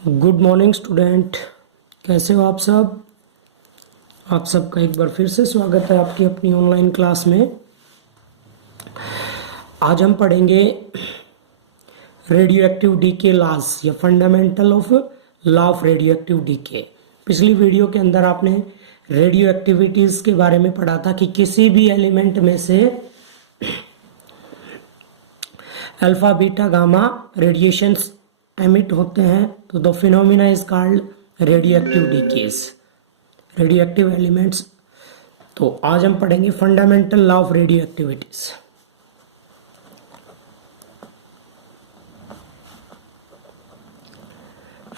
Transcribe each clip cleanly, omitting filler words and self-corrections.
Good morning student, कैसे हो आप सब। आप सबका एक बार फिर से स्वागत है आपकी अपनी ऑनलाइन क्लास में। आज हम पढ़ेंगे रेडियो एक्टिव डीके लॉज या fundamental of law of radioactive decay. पिछली वीडियो के अंदर आपने रेडियो एक्टिविटीज के बारे में पढ़ा था कि किसी भी एलिमेंट में से alpha beta gamma radiations emit होते हैं तो the phenomena is called radio active decays, radio active elements. तो आज हम पढ़ेंगे fundamental law of radio activities.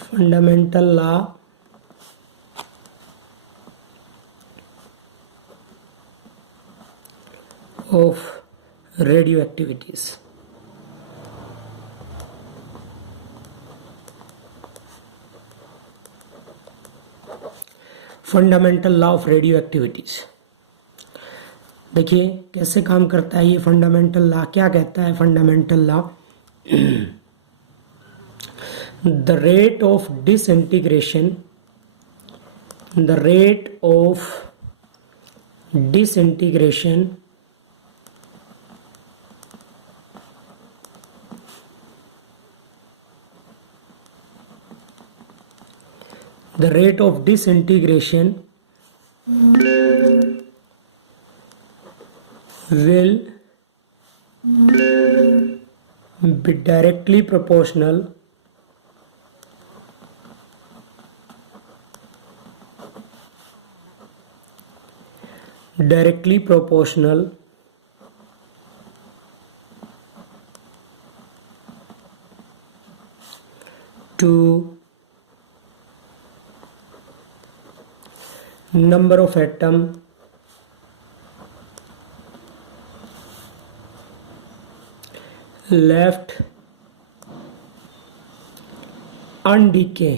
Fundamental law of radio activities. Fundamental law of radio activities. देखिए कैसे काम करता है ये फंडामेंटल लॉ। क्या कहता है fundamental law? The rate of disintegration, the rate of disintegration the rate of disintegration will be directly proportional to number of atom left undecay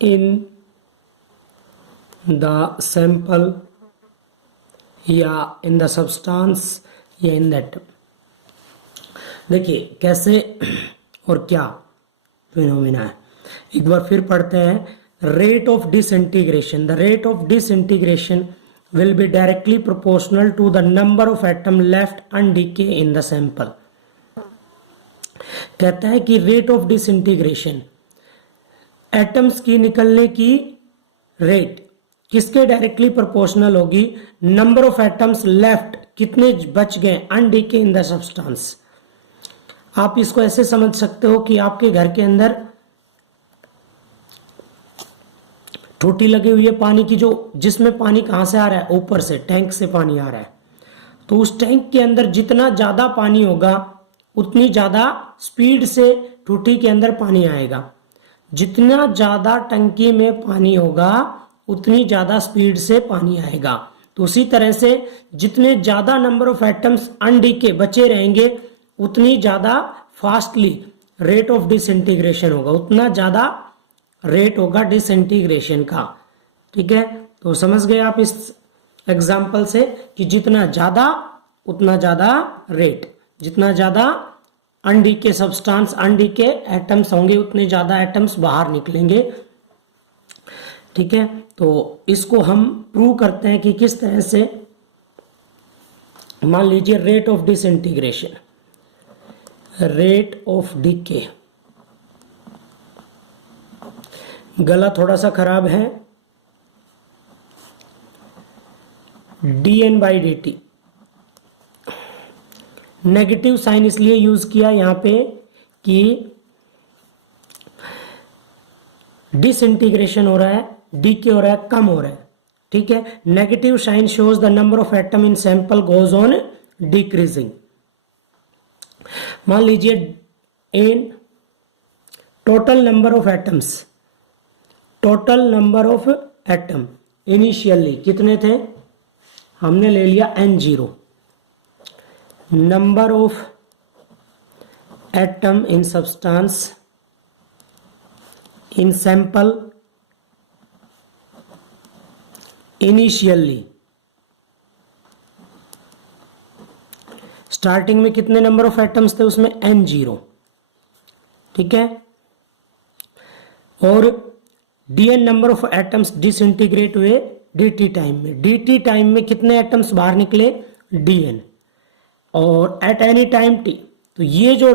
in the sample या in the substance या in the atom। देखिए कैसे और क्या phenomena है, एक बार फिर पढ़ते हैं। Rate of disintegration, the rate of disintegration will be directly proportional to the number of atom left undecayed in the sample. कहता है कि रेट ऑफ डिसइंटीग्रेशन, एटम्स की निकलने की रेट किसके डायरेक्टली प्रोपोर्शनल होगी? नंबर ऑफ एटम्स लेफ्ट, कितने बच गए अनडीके इन द सब्सटेंस। आप इसको ऐसे समझ सकते हो कि आपके घर के अंदर टूटी लगी हुई है पानी की, जो जिसमें पानी कहां से आ रहा है? ऊपर से, टैंक से पानी आ रहा है। तो उस टैंक के अंदर जितना ज्यादा पानी होगा उतनी ज्यादा स्पीड से टूटी के अंदर पानी आएगा। जितना ज्यादा टंकी में पानी होगा उतनी ज्यादा स्पीड से पानी आएगा। तो उसी तरह से जितने ज्यादा नंबर ऑफ एटम्स अनडीके बचे रहेंगे उतनी ज्यादा फास्टली रेट ऑफ डिसइंटीग्रेशन होगा, उतना ज्यादा रेट होगा डिसइंटीग्रेशन का। ठीक है, तो समझ गए आप इस एग्जाम्पल से कि जितना ज्यादा उतना ज्यादा रेट, जितना ज्यादा अनडीके सब्सटेंस, अनडीके एटम्स होंगे उतने ज्यादा एटम्स बाहर निकलेंगे। ठीक है, तो इसको हम प्रूव करते हैं कि किस तरह से। मान लीजिए rate of disintegration, rate of decay. गला थोड़ा सा खराब है। dn by D T, negative sign इसलिए यूज किया यहां पे कि डिसइंटीग्रेशन हो रहा है, डीके हो रहा है, कम हो रहा है। ठीक है, negative sign shows the number of atom in sample goes on decreasing. मान लीजिए in total number of atoms, total number of atom initially कितने थे? हमने ले लिया n0। Number of atom in substance in sample initially starting में कितने number of atoms थे उसमें n0, ठीक है। और dn number of atoms disintegrate हुए dt टाइम में, dt टाइम में कितने एटम्स बाहर निकले dn, और एट एनी टाइम t। तो ये जो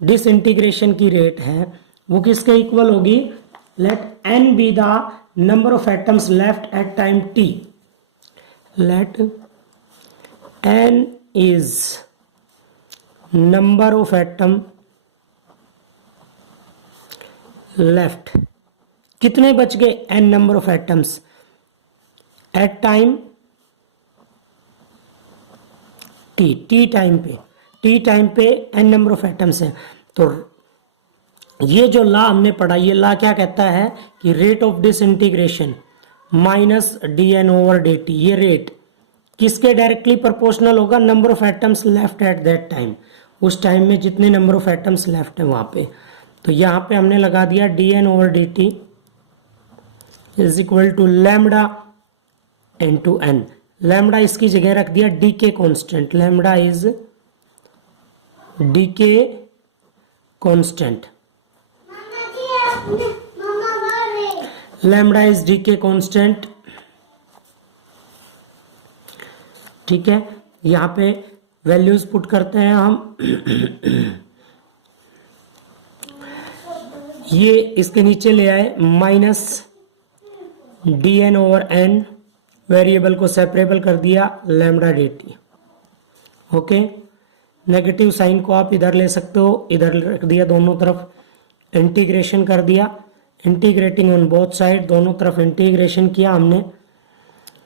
डिसइंटीग्रेशन की रेट है वो किसके इक्वल होगी, let n be the number of atoms left at time t, let n is number of atom left, कितने बच गए n number of atoms at time t, t time पे n नंबर ऑफ एटम्स हैं। तो ये जो law हमने पढ़ा, ये लॉ क्या कहता है कि rate of disintegration minus dn over dt, ये रेट किसके डायरेक्टली प्रोपोर्शनल होगा, number of atoms left at that time, उस टाइम में जितने नंबर ऑफ एटम्स लेफ्ट है वहां पे। तो यहां पे हमने लगा दिया dn over dt is equal to lambda into n। Lambda इसकी जगह रख दिया decay constant, lambda is decay constant, lambda is decay constant, ठीक है। यहाँ पे वैल्यूज पुट करते हैं हम ये इसके नीचे ले आए minus dn over n, variable को सेपरेबल कर दिया lambda dt, okay. Negative sign को आप इधर ले सकते हो, इधर रख दिया, दोनों तरफ इंटीग्रेशन कर दिया, इंटीग्रेटिंग ऑन बोथ साइड, दोनों तरफ इंटीग्रेशन किया हमने।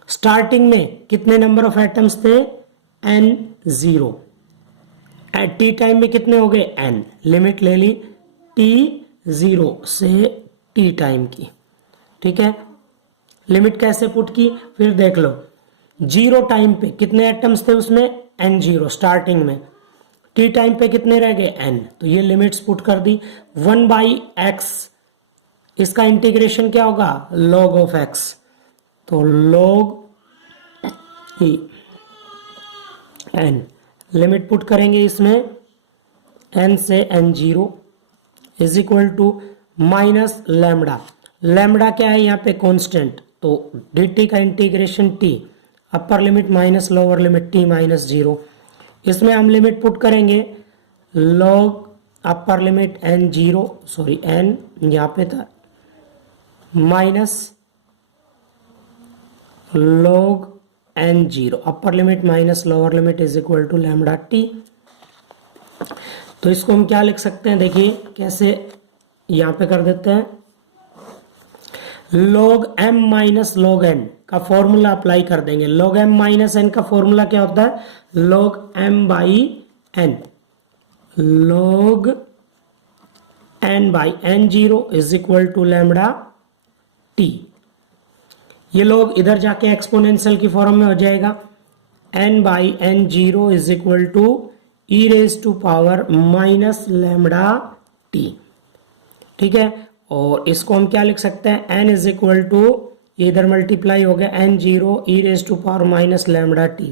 स्टार्टिंग में कितने नंबर ऑफ एटम्स थे n0, एट टी टाइम में कितने हो गए n, लिमिट ले ली t0 से t टाइम की, ठीक है। लिमिट कैसे पुट की फिर देख लो, 0 टाइम पे कितने एटम्स थे उसमें n0 स्टार्टिंग में, t टाइम पे कितने रह गए n, तो ये लिमिट्स पुट कर दी। 1/x इसका इंटीग्रेशन क्या होगा log ऑफ x, तो log n, लिमिट पुट करेंगे इसमें n से n0 is equal to minus lambda, lambda क्या है यहाँ पे कांस्टेंट, तो dt का integration t, upper limit minus lower limit t minus 0, इसमें हम लिमिट पुट करेंगे log upper limit n0 sorry n यहाँ पे था minus log n0, upper limit minus lower limit is equal to lambda t। तो इसको हम क्या लिख सकते हैं, देखिए कैसे यहां पे कर देते हैं, log m minus log n का फॉर्मूला अप्लाई कर देंगे। log m माइनस n का फॉर्मूला क्या होता है, log m by n, log n by n0 is equal to lambda t। ये लोग इधर जाके एक्सपोनेंशियल की फॉर्म में हो जाएगा, n by n0 is equal to e raise to power minus lambda t, ठीक है। और इसको हम क्या लिख सकते हैं, n इज इक्वल टू इधर मल्टीप्लाई हो गया n0 e raise to power minus lambda t।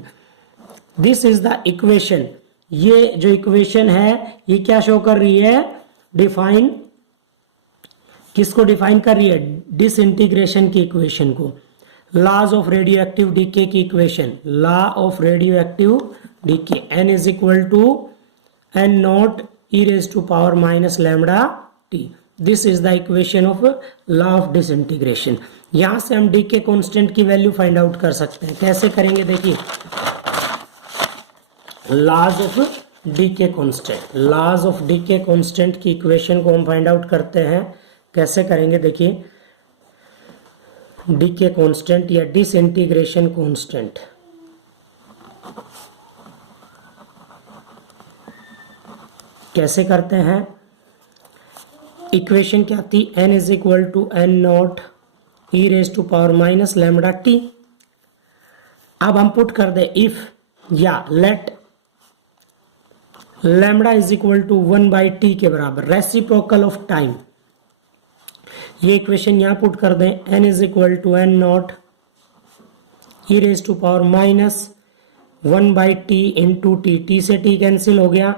This is the equation, ये जो इक्वेशन है ये क्या शो कर रही है, डिफाइन, किसको डिफाइन कर रही है, डिसइंटीग्रेशन की इक्वेशन को, laws of radioactive decay की equation, law of radioactive decay, n is equal to n not e raise to power minus lambda t। This is the equation of law of disintegration. यहां से हम decay constant की value find out कर सकते हैं, कैसे करेंगे देखिए, laws of decay constant, laws of decay constant की इक्वेशन को हम फाइंड आउट करते हैं, कैसे करेंगे देखिए, डीके कांस्टेंट या डिसइंटीग्रेशन कांस्टेंट, कैसे करते हैं, इक्वेशन क्या थी, n is equal to n not e raise to power minus lambda t। अब हम पुट कर दे इफ या let lambda is equal to 1/t के बराबर, रेसिप्रोकल ऑफ टाइम, ये इक्वेशन यहां पुट कर दें, n is equal to n not e raise to power minus 1 by t into t, t से टी कैंसिल हो गया,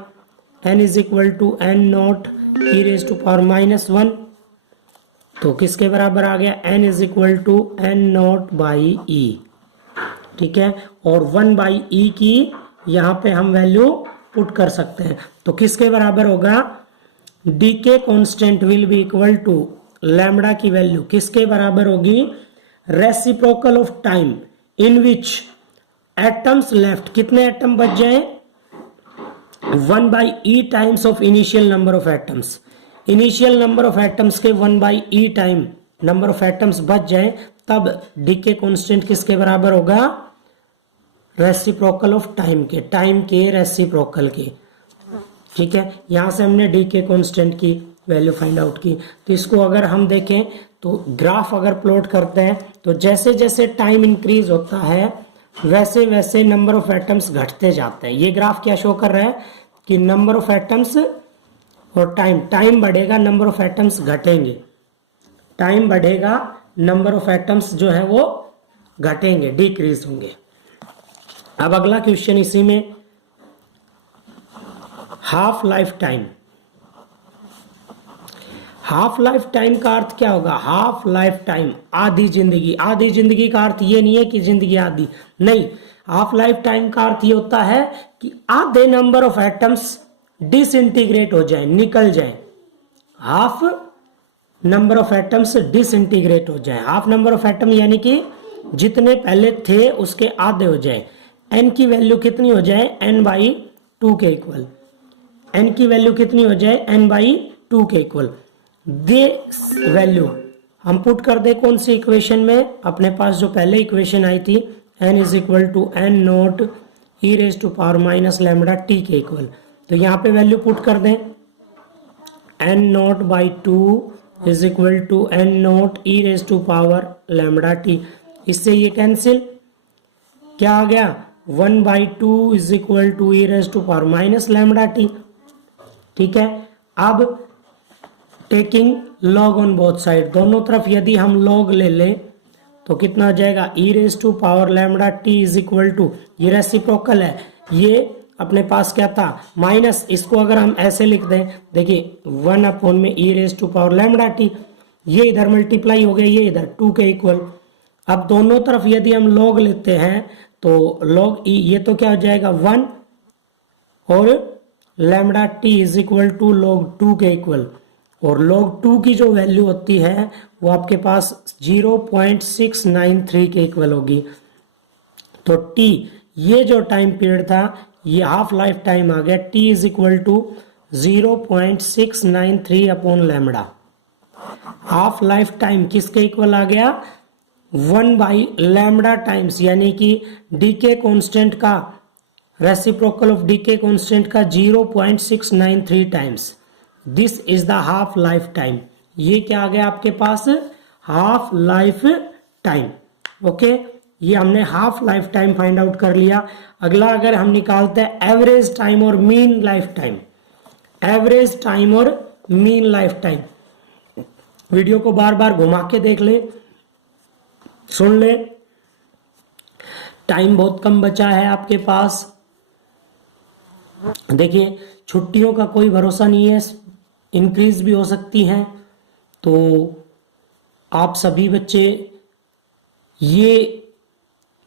n is equal to n not e raise to power -1, तो किसके बराबर आ गया, n is equal to n not by e, ठीक है। और 1 बाई ई की यहाँ पे हम वैल्यू पुट कर सकते हैं, तो किसके बराबर होगा, decay constant will be equal to lambda की वैल्यू किसके बराबर होगी, reciprocal of time in which atoms left, कितने एटम बच जाए, 1 by e times of initial number of atoms, initial number of atoms के 1 by e time number of atoms बच जाए, तब डी के कॉन्स्टेंट किसके बराबर होगा, रेसिप्रोकल ऑफ टाइम के रेसिप्रोकल के, ठीक है। यहां से हमने डी के कॉन्स्टेंट की वैल्यू फाइंड आउट की। तो इसको अगर हम देखें तो ग्राफ अगर प्लॉट करते हैं तो जैसे जैसे टाइम इंक्रीज होता है वैसे वैसे नंबर ऑफ एटम्स घटते जाते हैं। ये ग्राफ क्या शो कर रहा है कि नंबर ऑफ एटम्स और टाइम बढ़ेगा, नंबर ऑफ एटम्स घटेंगे, टाइम बढ़ेगा, नंबर ऑफ एटम्स जो है वो घटेंगे, डिक्रीज होंगे। अब अगला क्वेश्चन इसी में, half life time, half life time का अर्थ क्या होगा, हाफ लाइफ टाइम आधी जिंदगी, आधी जिंदगी का अर्थ ये नहीं है कि जिंदगी आधी, नहीं, हाफ लाइफ टाइम का अर्थ ये होता है कि आधे नंबर ऑफ एटम्स डिसइंटीग्रेट हो जाए, निकल जाए, half number of atoms disintegrate हो जाए, हाफ नंबर ऑफ एटम यानी कि जितने पहले थे उसके आधे हो जाए, n की वैल्यू कितनी हो जाए, n बाई 2 के इक्वल, n की वैल्यू कितनी हो जाए, n बाई 2 के इक्वल। दे वैल्यू हम पुट कर दे कौन सी इक्वेशन में, अपने पास जो पहले इक्वेशन आई थी, n is equal to n not e raise to power minus lambda t के इक्वल, तो यहाँ पे वैल्यू पुट कर दें, n not by 2 is equal to n not e raise to power lambda t, इससे ये कैंसिल, क्या आ गया, 1 by 2 is equal to e raise to power minus lambda t, ठीक है। अब taking log on both side, दोनों तरफ यदि हम लॉग ले लें तो कितना हो जाएगा, e raise to power lambda t is equal to, ये रेसिप्रोकल है, ये अपने पास क्या था माइनस, इसको अगर हम ऐसे लिख दें, देखिए 1 अपॉन में e raise to power lambda t, ये इधर मल्टीप्लाई हो गया, ये इधर 2 के इक्वल। अब दोनों तरफ यदि हम लॉग लेते हैं तो लॉग ई, ये तो क्या हो जाएगा 1 और lambda t is equal to log 2 के इक्वल, और लॉग 2 की जो वैल्यू होती है वो आपके पास 0.693 के इक्वल होगी। तो टी, ये जो टाइम पीरियड था ये हाफ लाइफ टाइम आ गया, t is equal to 0.693 upon lambda, half life time किसके इक्वल आ गया, 1 बाई लैम्बडा टाइम्स, यानी कि डी के कॉन्स्टेंट का रेसिप्रोकल ऑफ डी के कॉन्स्टेंट का 0.693 times, this is the half life time. ये क्या आ गया आपके पास, हाफ लाइफ टाइम, ओके। ये हमने half life time find out कर लिया। अगला अगर हम निकालते हैं एवरेज टाइम और mean life time, average time और मीन लाइफ टाइम, वीडियो को बार बार घुमा के देख ले, सुन ले, टाइम बहुत कम बचा है आपके पास। देखिए छुट्टियों का कोई भरोसा नहीं है, इंक्रीज भी हो सकती हैं, तो आप सभी बच्चे ये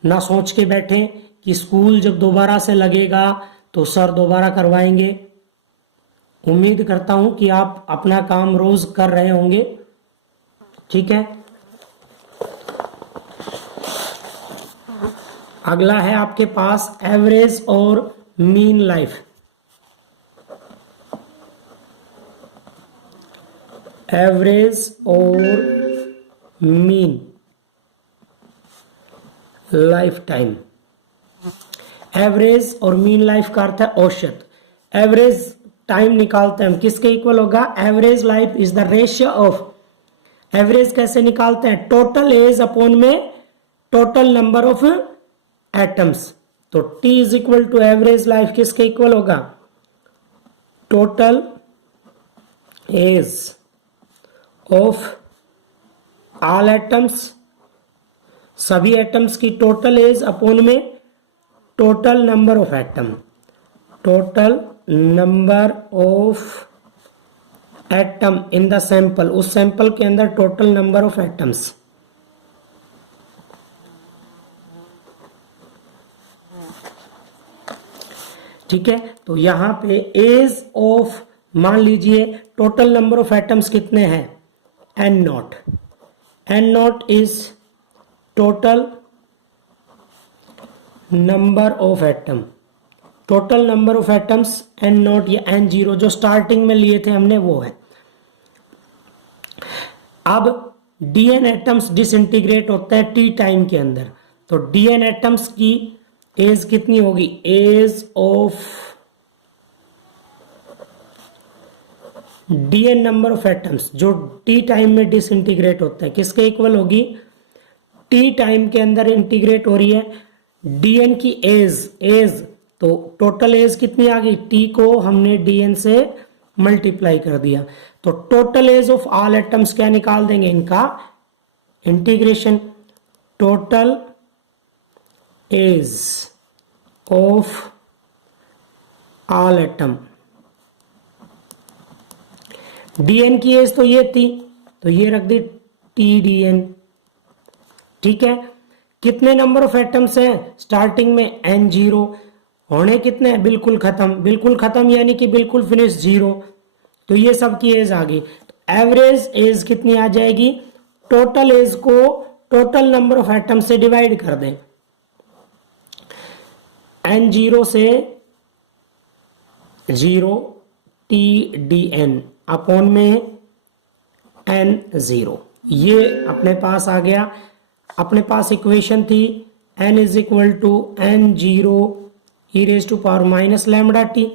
ना सोच के बैठें कि स्कूल जब दोबारा से लगेगा तो सर दोबारा करवाएंगे। उम्मीद करता हूं कि आप अपना काम रोज कर रहे होंगे, ठीक है। अगला है आपके पास एवरेज और मीन लाइफ, एवरेज और मीन लाइफ टाइम। एवरेज और मीन लाइफ का अर्थ है औसत। एवरेज टाइम निकालते हैं हम, किसके इक्वल होगा, average life is the ratio of, average कैसे निकालते हैं, टोटल एज अपॉन में टोटल नंबर ऑफ एटम्स। तो T is equal to average life किसके इक्वल होगा, total age of all atoms, सभी एटम्स की टोटल एज अपॉन में total number of atom, total number of atom in the sample, उस sample के अंदर total number of atoms. ठीक है, तो यहां पे एज ऑफ, मान लीजिए टोटल नंबर ऑफ एटम्स कितने हैं, n not, n not is total number of atom, total number of atoms n not या एन जीरो जो स्टार्टिंग में लिए थे हमने वो है। अब डीएन एटम्स डिसइंटीग्रेट होते हैं टी टाइम के अंदर, तो डीएन एटम्स की एज कितनी होगी, age of d n number of atoms जो टी टाइम में डिसइंटीग्रेट होते हैं किसके इक्वल होगी, टी टाइम के अंदर इंटीग्रेट हो रही है डीएन की एज, तो टोटल एज कितनी आ गई, टी को हमने डीएन से मल्टीप्लाई कर दिया, तो total age of all atoms क्या निकाल देंगे, इनका integration, total age of all atom, d n की एज तो ये थी, तो ये रख दी टी डीएन। ठीक है, कितने नंबर ऑफ एटम्स हैं स्टार्टिंग में, एन जीरो, होने कितने हैं, बिल्कुल खत्म, बिल्कुल खत्म यानी कि बिल्कुल फिनिश जीरो, तो ये सब की एज आ गई, तो एवरेज एज कितनी आ जाएगी, टोटल एज को टोटल नंबर ऑफ एटम से डिवाइड कर दें, एन जीरो से zero t d n upon में एन जीरो, ये अपने पास आ गया, अपने पास इक्वेशन थी n is equal to n zero e raise to power minus lambda t,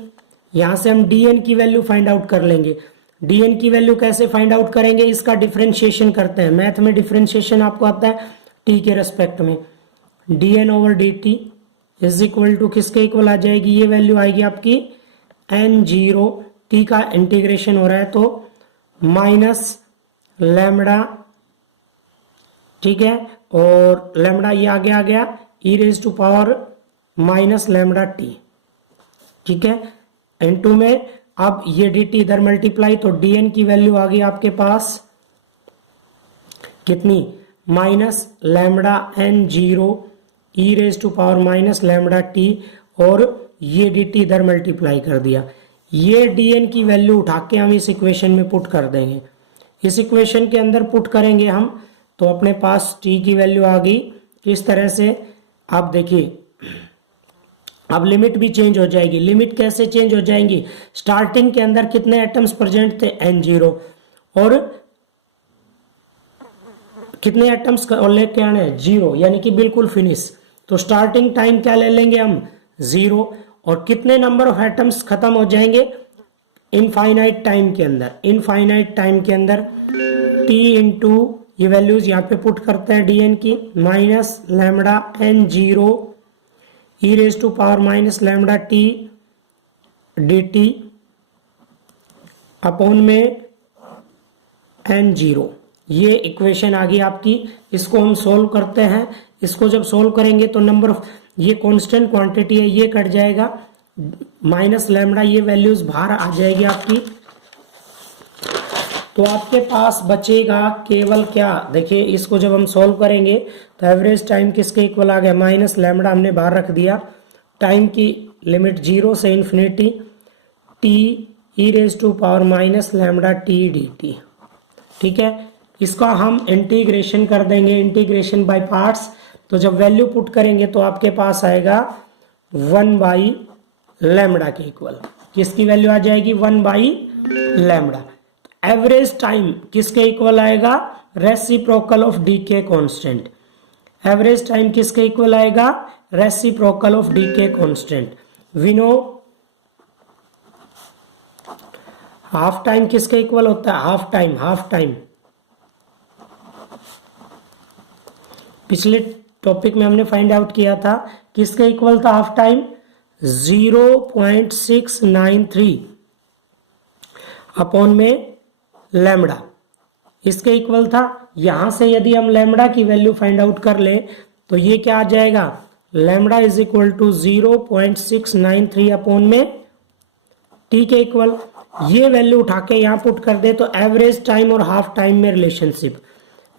यहां से हम dn की वैल्यू फाइंड आउट कर लेंगे, dn की वैल्यू कैसे फाइंड आउट करेंगे, इसका डिफरेंशिएशन करते हैं, मैथ में डिफरेंशिएशन आपको आता है t के रेस्पेक्ट में, dn over dt is equal to किसके इक्वल आ जाएगी, ये वैल्यू आएगी आपकी एन जीरो, टी का इंटीग्रेशन हो रहा है तो माइनस लैम्बडा, ठीक है, और लैम्बडा ये आगे आ गया e raise to power minus lambda t, ठीक है, इनटू में अब ये डी टी इधर मल्टीप्लाई, तो डीएन की वैल्यू आ गई आपके पास कितनी, minus lambda n zero e raise to power minus lambda t, और ये डी टी इधर मल्टीप्लाई कर दिया, ये डीएन की वैल्यू उठा के हम इस इक्वेशन में पुट कर देंगे, इस इक्वेशन के अंदर पुट करेंगे हम, तो अपने पास t की वैल्यू आ गई इस तरह से। आप देखिए अब लिमिट भी चेंज हो जाएगी, लिमिट कैसे चेंज हो जाएंगी, स्टार्टिंग के अंदर कितने एटम्स प्रेजेंट थे एन जीरो, और कितने एटम्स लेके आने हैं जीरो, यानी कि बिल्कुल फिनिश, तो स्टार्टिंग टाइम क्या ले लेंगे हम जीरो, और कितने नंबर ऑफ एटम्स खत्म हो जाएंगे इनफाइनाइट टाइम के अंदर, इनफाइनाइट टाइम के अंदर t इंटू ये वैल्यूज यहाँ पे पुट करते हैं डीएन की, minus lambda n zero e raise to power minus lambda t d t upon में एन जीरो, ये इक्वेशन आ गई आपकी, इसको हम सोल्व करते हैं, इसको जब सोल्व करेंगे तो नंबर ऑफ, ये कांस्टेंट क्वांटिटी है ये कट जाएगा, माइनस लैम्बडा ये वैल्यूज बाहर आ जाएगी आपकी, तो आपके पास बचेगा केवल क्या, देखिए इसको जब हम सॉल्व करेंगे तो एवरेज टाइम किसके इक्वल आ गया, माइनस लैम्बडा हमने बाहर रख दिया, टाइम की लिमिट जीरो से infinity t e raise to power minus lambda t d t, ठीक है, इसका हम इंटीग्रेशन कर देंगे, इंटीग्रेशन बाय पार्ट्स, तो जब वैल्यू पुट करेंगे तो आपके पास आएगा 1 लैम्बडा के इक्वल, किसकी वैल्यू आ जाएगी 1 लैम्बडा, एवरेज टाइम किसके इक्वल आएगा, reciprocal of decay constant, average time किसके इक्वल आएगा, reciprocal of decay constant, we know half time किसके इक्वल होता है, हाफ टाइम, हाफ टाइम पिछले टॉपिक में हमने फाइंड आउट किया था किसके इक्वल था हाफ टाइम, 0.693 अपॉन में लैम्बडा, इसके इक्वल था, यहां से यदि हम लैम्बडा की वैल्यू फाइंड आउट कर ले तो ये क्या आ जाएगा lambda is equal to 0.693 upon में टी के इक्वल। ये वैल्यू उठा के यहाँ पुट कर दे तो एवरेज टाइम और हाफ टाइम में रिलेशनशिप,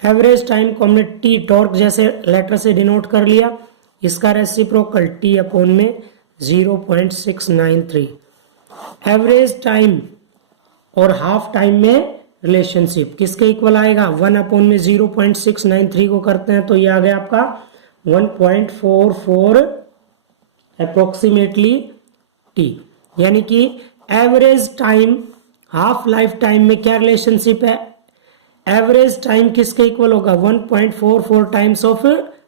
एवरेज टाइम को हमने टी टॉर्क जैसे लेटर से डिनोट कर लिया, इसका रेसिप्रोकल टी अपॉन में 0.693। एवरेज टाइम और हाफ टाइम में रिलेशनशिप किसके इक्वल आएगा, 1 अपॉन में 0.693 को करते हैं तो ये आ गया आपका 1.44 अप्रोक्सीमेटली टी। यानी कि average time half life time में क्या रिलेशनशिप है, एवरेज टाइम किसके इक्वल होगा, 1.44 times of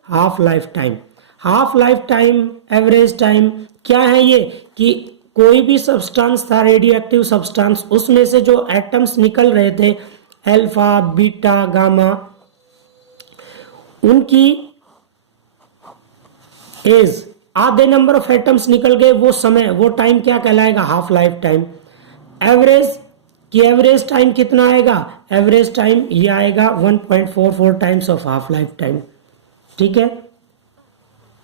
half life time. Half life time average time क्या है ये कि कोई भी सब्सटेंस था रेडियो एक्टिव सब्सटेंस, उसमें से जो एटम्स निकल रहे थे अल्फा बीटा गामा, उनकी एज आधे नंबर ऑफ एटम्स निकल गए, वो समय वो टाइम क्या कहलाएगा, हाफ लाइफ टाइम। एवरेज कि एवरेज टाइम कितना आएगा, एवरेज टाइम ये आएगा 1.44 times of half life time. ठीक है।